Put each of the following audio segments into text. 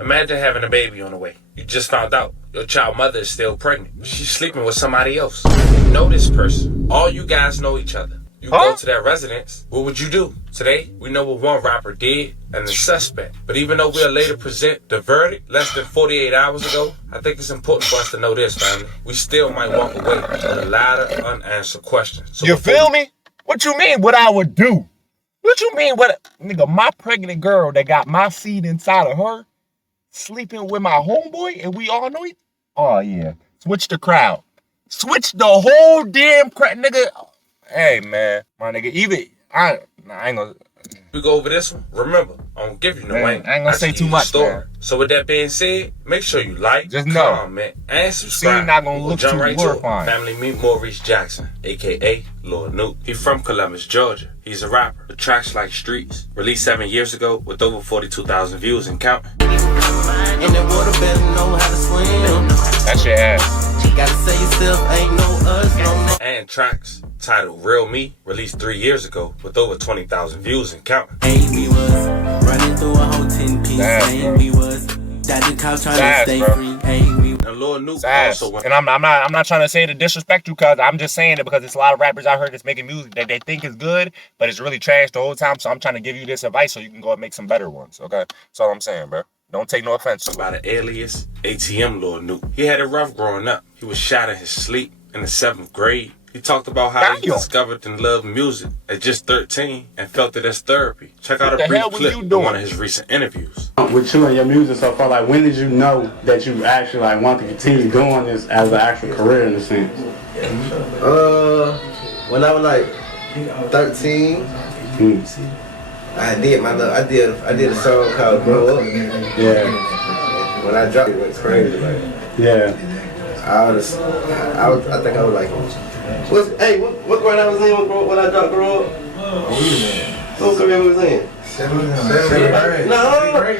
Imagine having a baby on the way. You just found out your child mother is still pregnant. She's sleeping with somebody else. You know this person. All you guys know each other. You go to their residence. What would you do? Today, we know what one rapper did and the suspect. But even though we'll later present the verdict less than 48 hours ago, I think it's important for us to know this, family. We still might walk away with a lot of unanswered questions. So you feel me? What you mean what I would do? What you mean what? Nigga, my pregnant girl that got my seed inside of her sleeping with my homeboy and we all know it? Oh, yeah. Switch the crowd. Switch the whole damn crowd, nigga. Hey, man. My nigga, I ain't gonna... We go over this one. Remember, I don't give you no man, I ain't gonna say too much, man. So with that being said, make sure you like, comment, and subscribe. See, not gonna look jump too right glorifying. To it. Family meet Maurice Jackson, a.k.a. Lord Nuke. He's from Columbus, Georgia. He's a rapper. The tracks like Streets, released 7 years ago with over 42,000 views and counting. In the water, better know how to swim. That's your ass. You gotta say yourself, ain't no us, no. And tracks titled Real Me, released 3 years ago with over 20,000 views and counting. Hey, we was running through a whole 10-piece. Hey, we was got the couch trying to stay free. Hey, we and Lord Nuke also went. And I'm not trying to say to disrespect you, cuz I'm just saying it because there's a lot of rappers out here that's making music that they think is good, but it's really trash the whole time. So I'm trying to give you this advice so you can go and make some better ones. Okay, that's all I'm saying, bro. Don't take no offense. By the alias ATM Lord Nuke. He had it rough growing up. He was shot in his sleep in the 7th grade. He talked about how he discovered and loved music at just 13 and felt it as therapy. Check out a brief clip from one of his recent interviews. With you and your music so far, like when did you know that you actually like want to continue doing this as an actual career in a sense? When I was like 13. I did a song called Grow Up. Yeah. When I dropped it, went crazy. Like, yeah. I think I was like, what grade I was in when I dropped Grow Up? What grade I was in? Seventh grade. No,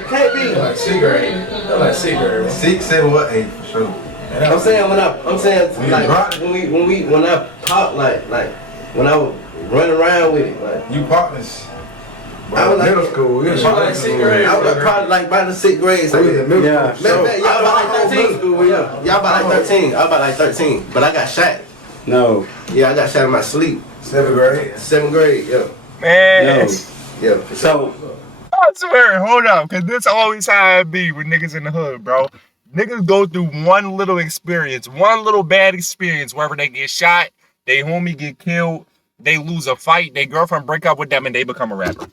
can't be. Like 6th grade. Like 6th grade. 6, 7, what 8 for sure. I'm saying when I popped like when I was running around with it like you popped this. I was like middle school. You probably like 6th grade. I was probably like by the 6th grade. So yeah. Y'all about like 13. Y'all about like 13. I was about like 13, but I got shot. No. Yeah, I got shot in my sleep. 7th grade. 7th grade. Yeah. Man. No. Yeah. So. I swear, hold up, cause this always how it be with niggas in the hood, bro. Niggas go through one little experience, one little bad experience, wherever they get shot, they homie get killed, they lose a fight, their girlfriend break up with them, and they become a rapper.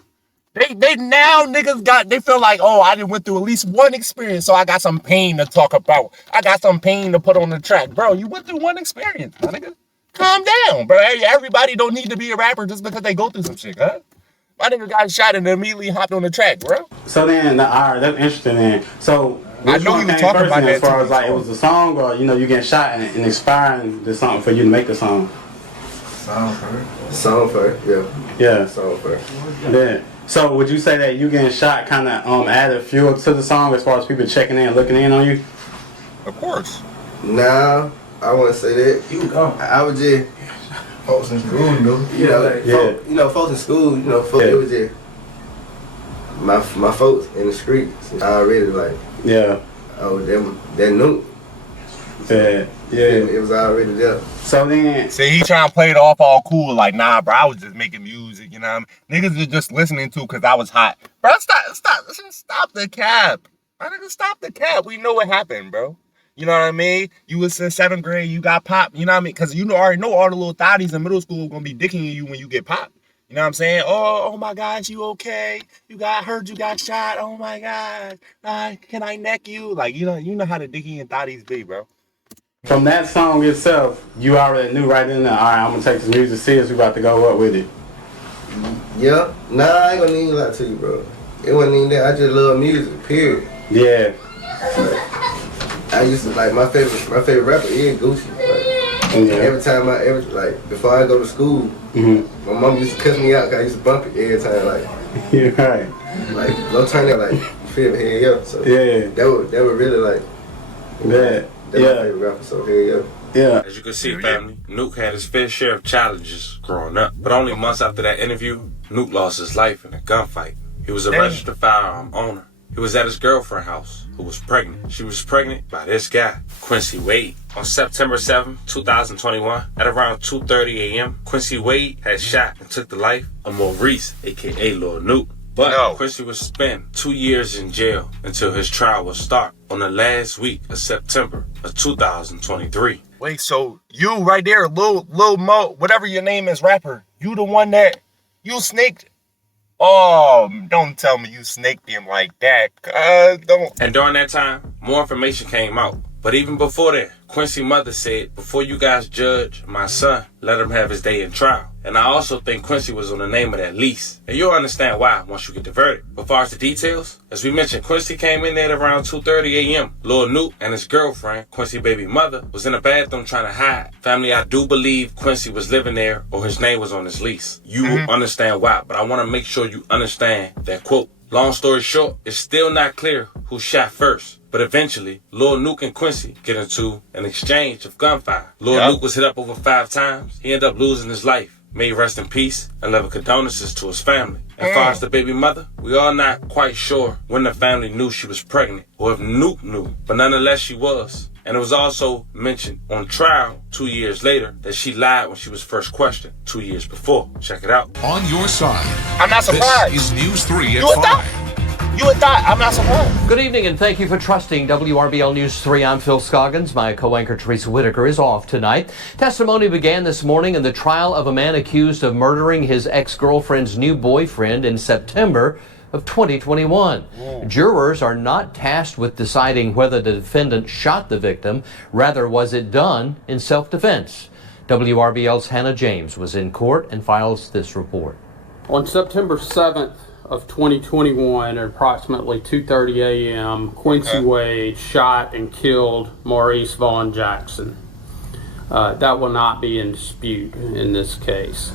They now niggas they feel like, oh, I done went through at least one experience, so I got some pain to talk about. I got some pain to put on the track. Bro, you went through one experience, my nigga. Calm down, bro. Everybody don't need to be a rapper just because they go through some shit, huh? My nigga got shot and immediately hopped on the track, bro. So then, all right, that's interesting then. So, I know you were talking about that as far too. as like it was a song or, you know, you getting shot and inspiring to something for you to make the song? Song first. Song first, yeah. Yeah. Song first. Yeah. So would you say that you getting shot kind of added fuel to the song as far as people checking in, looking in on you? Of course. Nah, I wouldn't say that. I was just folks in school, folks in school, it was just my folks in the streets. I already like, that knew. Yeah. It was already there. So then, see, he trying to play it off all cool, like, nah, bro, I was just making music, you know what I mean? Niggas was just listening to because I was hot. Bro, stop the cap. My nigga, stop the cap. We know what happened, bro. You know what I mean? You was in 7th grade, you got popped, you know what I mean? Because you already know all the little thotties in middle school are going to be dicking you when you get popped. You know what I'm saying? Oh my gosh, you okay? Heard you got shot. Oh my God. Can I neck you? Like, you know how the dicky and thotties be, bro. From that song itself, you already knew right in there, all right, I'm going to take this music serious, we about to go up with it. Yeah. Nah, I ain't going to even lie to you, bro. It wasn't even that. I just love music, period. Yeah. I used to, like, my favorite rapper is Gucci. Every time before I go to school, my mom used to cuss me out because I used to bump it every time, like. You're right. Like, don't turn that, like, you feel me, hell yeah. So, yeah. That would really, like, yeah. That's my favorite rapper, so hell yeah. Yeah. As you can see, family, Nuke had his fair share of challenges growing up. But only months after that interview, Nuke lost his life in a gunfight. He was a registered firearm owner. He was at his girlfriend's house who was pregnant. She was pregnant by this guy, Quincy Wade. On September 7, 2021, at around 2:30 a.m., Quincy Wade had shot and took the life of Maurice, aka Lil Nuke. But Quincy would spend 2 years in jail until his trial would start on the last week of September of 2023. Wait, so you right there, Lil Mo, whatever your name is, rapper, you the one that you snaked? Oh, don't tell me you snaked him like that. Don't. And during that time, more information came out. But even before that, Quincy's mother said, before you guys judge my son, let him have his day in trial. And I also think Quincy was on the name of that lease. And you'll understand why once you get the verdict. But as far as the details, as we mentioned, Quincy came in there at around 2:30 a.m. Lil Nuke and his girlfriend, Quincy's baby mother, was in the bathroom trying to hide. Family, I do believe Quincy was living there or his name was on his lease. You will understand why, but I want to make sure you understand that quote. Long story short, it's still not clear who shot first. But eventually, Lil Nuke and Quincy get into an exchange of gunfire. Lil Nuke was hit up over 5 times. He ended up losing his life. May he rest in peace and level condolences to his family. As far as the baby mother, we are not quite sure when the family knew she was pregnant or if Nuke knew, but nonetheless she was. And it was also mentioned on trial 2 years later that she lied when she was first questioned 2 years before. Check it out. On your side. I'm not surprised. This is News 3 at 5. You would thought. I'm not surprised. Good evening and thank you for trusting WRBL News 3. I'm Phil Scoggins. My co-anchor Teresa Whitaker is off tonight. Testimony began this morning in the trial of a man accused of murdering his ex-girlfriend's new boyfriend in September of 2021. Jurors are not tasked with deciding whether the defendant shot the victim. Rather, was it done in self-defense? WRBL's Hannah James was in court and files this report. On September 7th of 2021 at approximately 2:30 a.m., Quincy Wade shot and killed Maurice Vaughn Jackson. That will not be in dispute in this case.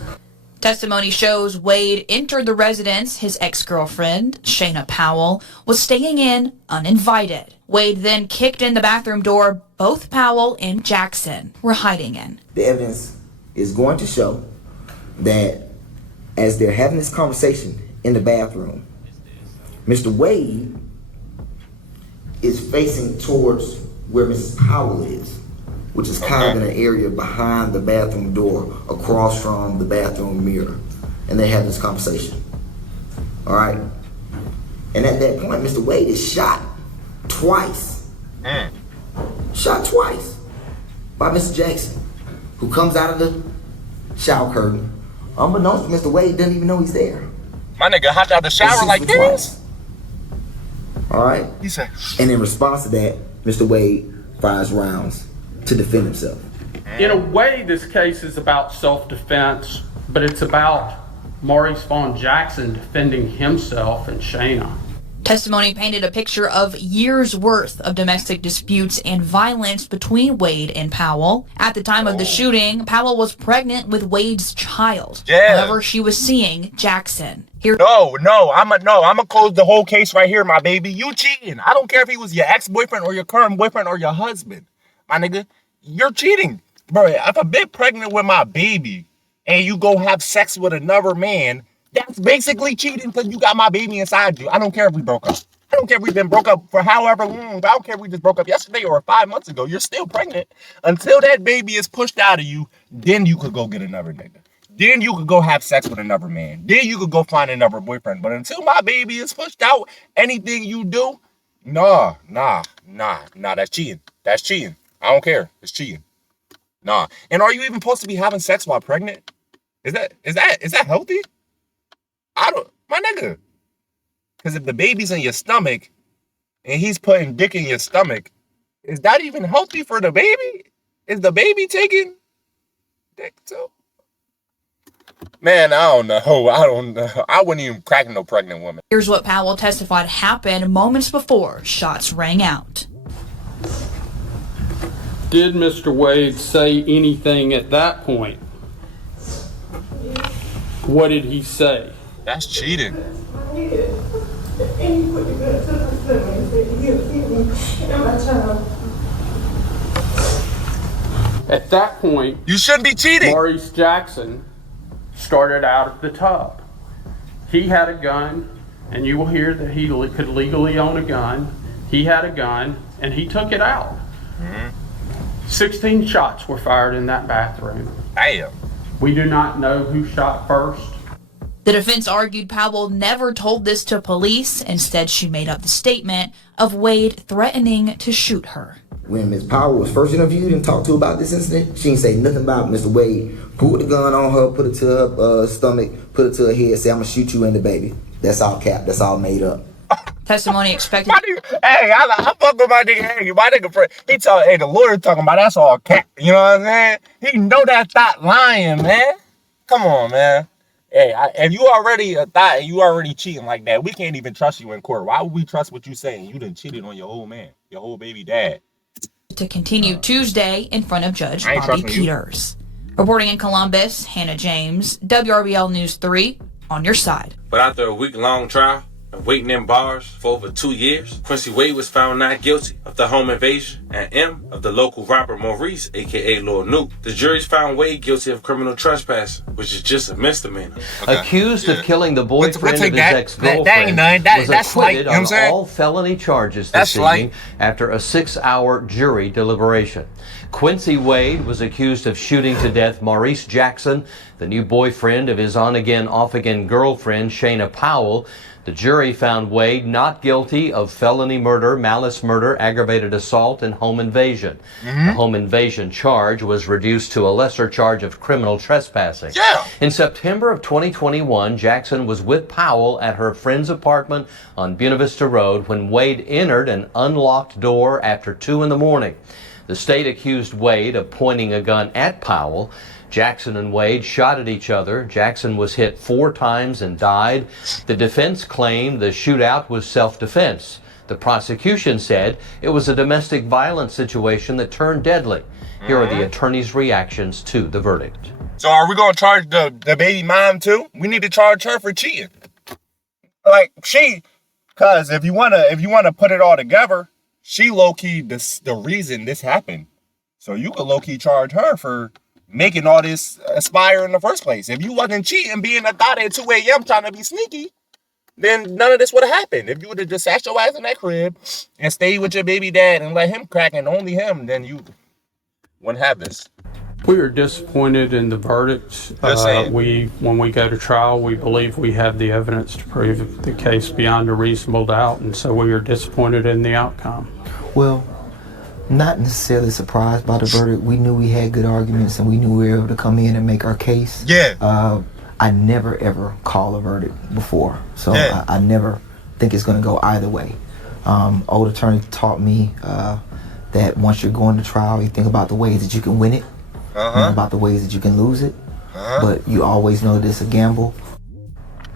Testimony shows Wade entered the residence his ex-girlfriend, Shayna Powell, was staying in uninvited. Wade then kicked in the bathroom door both Powell and Jackson were hiding in. The evidence is going to show that as they're having this conversation in the bathroom, Mr. Wade is facing towards where Mrs. Powell is, which is kind of in an area behind the bathroom door across from the bathroom mirror. And they have this conversation. All right? And at that point, Mr. Wade is shot twice. Shot twice by Mrs. Jackson, who comes out of the shower curtain. Unbeknownst to Mr. Wade, doesn't even know he's there. My nigga hopped out the shower like this. All right? He said. And in response to that, Mr. Wade fires rounds to defend himself. In a way, this case is about self-defense, but it's about Maurice Vaughn Jackson defending himself and Shayna. Testimony painted a picture of years' worth of domestic disputes and violence between Wade and Powell. At the time of the shooting, Powell was pregnant with Wade's child. However, she was seeing Jackson. I'ma close the whole case right here, my baby. You cheating. I don't care if he was your ex-boyfriend or your current boyfriend or your husband. My nigga, you're cheating. Bro, if I've been pregnant with my baby and you go have sex with another man, that's basically cheating because you got my baby inside you. I don't care if we broke up. I don't care if we've been broke up for however long. I don't care if we just broke up yesterday or 5 months ago. You're still pregnant. Until that baby is pushed out of you, then you could go get another nigga. Then you could go have sex with another man. Then you could go find another boyfriend. But until my baby is pushed out, anything you do, nah, that's cheating. That's cheating. I don't care. It's cheating. Nah. And are you even supposed to be having sex while pregnant? Is that healthy? My nigga. Because if the baby's in your stomach and he's putting dick in your stomach, is that even healthy for the baby? Is the baby taking dick too? Man, I don't know. I wouldn't even crack no pregnant woman. Here's what Powell testified happened moments before shots rang out. Did Mr. Wade say anything at that point? What did he say? That's cheating. At that point, you shouldn't be cheating. Maurice Jackson started out of the tub. He had a gun, and you will hear that he could legally own a gun. he had a gun and he took it out. 16 shots were fired in that bathroom. Damn. We do not know who shot first. The defense argued Powell never told this to police. Instead, she made up the statement of Wade threatening to shoot her. When Ms. Powell was first interviewed and talked to about this incident, she didn't say nothing about Mr. Wade pulled the gun on her, put it to her stomach, put it to her head, say, I'm gonna shoot you in the baby. That's all cap. That's all made up. Testimony expected. Hey, I fuck with my nigga. Hey, my nigga friend. He tell, hey, the lawyer talking about that's all cap. You know what I'm saying? He know that thought lying, man. Come on, man. Hey, if you already a thought and you already cheating like that, we can't even trust you in court. Why would we trust what you saying? You done cheated on your whole man, your whole baby dad. To continue Tuesday in front of Judge Bobby Peters. Reporting in Columbus, Hannah James, WRBL News 3, on your side. But after a week-long trial and waiting in bars for over 2 years, Quincy Wade was found not guilty of the home invasion and M of the local rapper Maurice, aka Lil Nuke. The jury's found Wade guilty of criminal trespassing, which is just a misdemeanor. Accused of killing the boyfriend of his ex-girlfriend, was that's acquitted like, on all felony charges this evening after a 6-hour jury deliberation. Quincy Wade was accused of shooting to death Maurice Jackson, the new boyfriend of his on-again, off-again girlfriend, Shayna Powell. The jury found Wade not guilty of felony murder, malice murder, aggravated assault, and home invasion. The home invasion charge was reduced to a lesser charge of criminal trespassing. In September of 2021, Jackson was with Powell at her friend's apartment on Buena Vista Road when Wade entered an unlocked door after 2 in the morning. The state accused Wade of pointing a gun at Powell. Jackson and Wade shot at each other. Jackson was hit 4 times and died. The defense claimed the shootout was self-defense. The prosecution said it was a domestic violence situation that turned deadly. Here are the attorney's reactions to the verdict. So are we going to charge the baby mom too? We need to charge her for cheating. Like because if you want to put it all together, she low-key the reason this happened. So you could low-key charge her for making all this aspire in the first place. If you wasn't cheating, being a thought at 2 a.m. trying to be sneaky, then none of this would have happened. If you would have just sat your ass in that crib and stayed with your baby dad and let him crack and only him, then you wouldn't have this. We are disappointed in the verdict. When we go to trial, we believe we have the evidence to prove the case beyond a reasonable doubt, and so we are disappointed in the outcome. Well, not necessarily surprised by the verdict. We knew we had good arguments and we knew we were able to come in and make our case. I never ever call a verdict before, so I never think it's going to go either way. Old attorney taught me that once you're going to trial, you think about the ways that you can win it, and about the ways that you can lose it, but you always know that it's a gamble.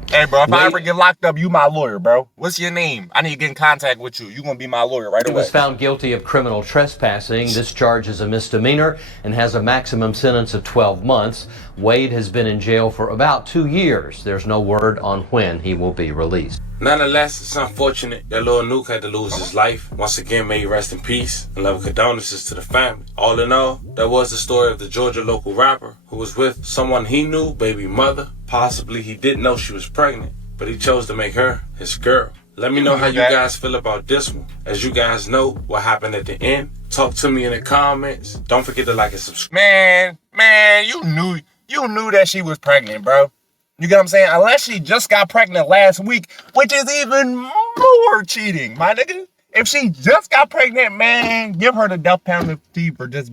Hey, bro, if I ever get locked up, you my lawyer, bro. What's your name? I need to get in contact with you. You're going to be my lawyer right away. He was found guilty of criminal trespassing. This charge is a misdemeanor and has a maximum sentence of 12 months. Wade has been in jail for about 2 years. There's no word on when he will be released. Nonetheless, it's unfortunate that Lil Nuke had to lose his life. Once again, may he rest in peace and love condolences to the family. All in all, that was the story of the Georgia local rapper who was with someone he knew, baby mother. Possibly he didn't know she was pregnant, but he chose to make her his girl. Let me know how you guys feel about this one. As you guys know what happened at the end, talk to me in the comments. Don't forget to like and subscribe. Man, you knew that she was pregnant, bro. You get what I'm saying? Unless she just got pregnant last week, which is even more cheating, my nigga. If she just got pregnant, man, give her the death penalty for just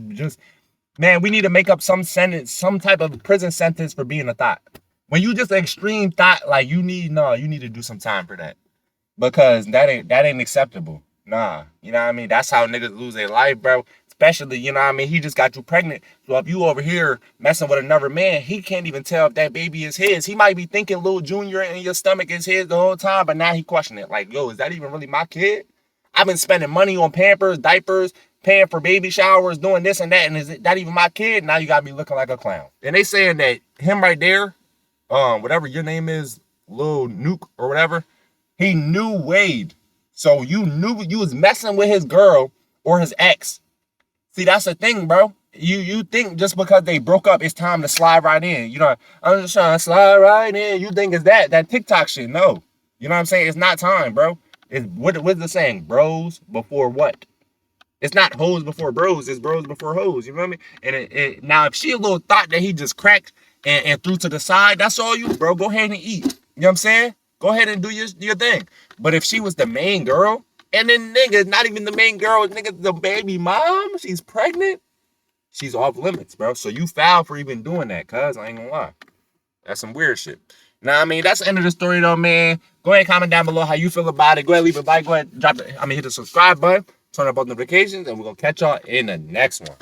man, we need to make up some sentence, some type of prison sentence for being a thought. When you just extreme thought, like you need to do some time for that. Because that ain't acceptable. Nah. You know what I mean? That's how niggas lose their life, bro. Especially, you know what I mean? He just got you pregnant. So if you over here messing with another man, he can't even tell if that baby is his. He might be thinking little Junior in your stomach is his the whole time, but now he questioning it. Like, yo, is that even really my kid? I've been spending money on Pampers, diapers, paying for baby showers, doing this and that, and is that even my kid? Now you got me looking like a clown. And they saying that him right there, whatever your name is, Lil Nuke or whatever, he knew Wade. So you knew you was messing with his girl or his ex. See, that's the thing, bro. You think just because they broke up, it's time to slide right in. You know, I'm just trying to slide right in. You think it's that TikTok shit. No. You know what I'm saying? It's not time, bro. What's the saying? Bros before what? It's not hoes before bros. It's bros before hoes. You know what I mean? And now, if she a little thought that he just cracked and threw to the side, that's all you, bro. Go ahead and eat. You know what I'm saying? Go ahead and do your thing. But if she was the main girl, and then nigga, not even the main girl, nigga, the baby mom, she's pregnant, she's off limits, bro. So you foul for even doing that, cuz I ain't gonna lie. That's some weird shit. Now, I mean, that's the end of the story, though, man. Go ahead and comment down below how you feel about it. Go ahead, leave a like. Go ahead, hit the subscribe button, turn on both notifications, and we're going to catch y'all in the next one.